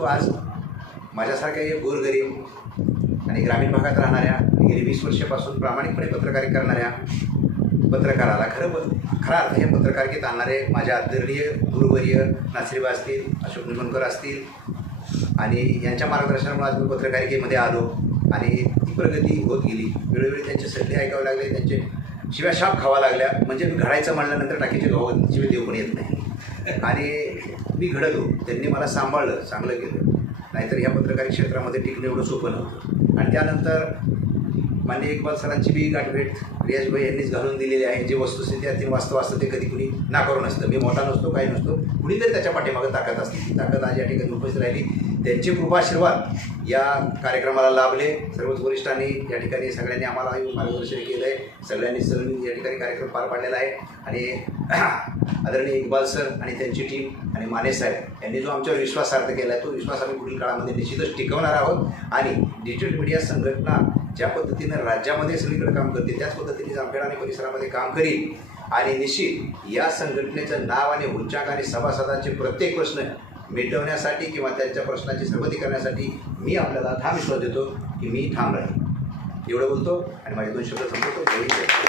सांगतो, आज माझ्यासारख्या गोरगरीब आणि ग्रामीण भागात राहणाऱ्या गेली 20 वर्षापासून प्रामाणिकपणे पत्रकारिता करणाऱ्या पत्रकाराला खरा अर्थ हे पत्रकारितेत आणणारे माझ्या आदरणीय गुरुवर्य नासिरबा असतील, अशोक निमनकर असतील आणि यांच्या मार्गदर्शनामुळे आज मी पत्रकारितेमध्ये आलो आणि ती प्रगती होत गेली. वेळोवेळी त्यांचे सल्ले ऐकावे लागले, त्यांचे शिव्या शाप खावा लागल्या. म्हणजे मी घडायचं म्हणल्यानंतर टाकीचे गाव शिवाय देव पण येत नाही आणि मी घडलो. त्यांनी मला सांभाळलं, चांगलं केलं. नाहीतर ह्या पत्रकारी क्षेत्रामध्ये टिकणं एवढं सोपं नव्हतं. आणि त्यानंतर मान्य इक्बाल सरांची बी गाठभेट रियाजभाई यांनीच घालून दिलेली आहे. जे वस्तुस्थिती आहे ती वास्तव असतं, ते कधी कुणी नाकारून असतं. मी मोठा नसतो, काही नसतो, कुणीतरी त्याच्या पाठीमागं ताकद असते. ती ताकद आज या ठिकाणी उपस्थित राहिली. त्यांचे कृपाशीर्वाद या कार्यक्रमाला लाभले. सर्वच वरिष्ठांनी या ठिकाणी सगळ्यांनी आम्हाला मार्गदर्शन केलं आहे. सगळ्यांनी सहभागी या ठिकाणी कार्यक्रम पार पाडलेला आहे. आणि आदरणीय इक्बाल सर आणि त्यांची टीम आणि माने साहेब यांनी जो आमच्यावर विश्वास सार्थ केला आहे, तो विश्वास आम्ही पुढील काळामध्ये निश्चितच टिकवणार आहोत. आणि डिजिटल मीडिया संघटना ज्या पद्धतीनं राज्यामध्ये सगळीकडे काम करते, त्याच पद्धतीने जामखेड आणि परिसरामध्ये काम करील. आणि निश्चित या संघटनेचं नाव आणि उच्चांक आणि सभासदांचे प्रत्येक प्रश्न मिटवण्यासाठी किंवा त्यांच्या प्रश्नाची सरबती करण्यासाठी मी आपल्याला ठाम विश्वास देतो की मी ठाम राहील. एवढं बोलतो आणि माझे 2 शब्द संपवतो.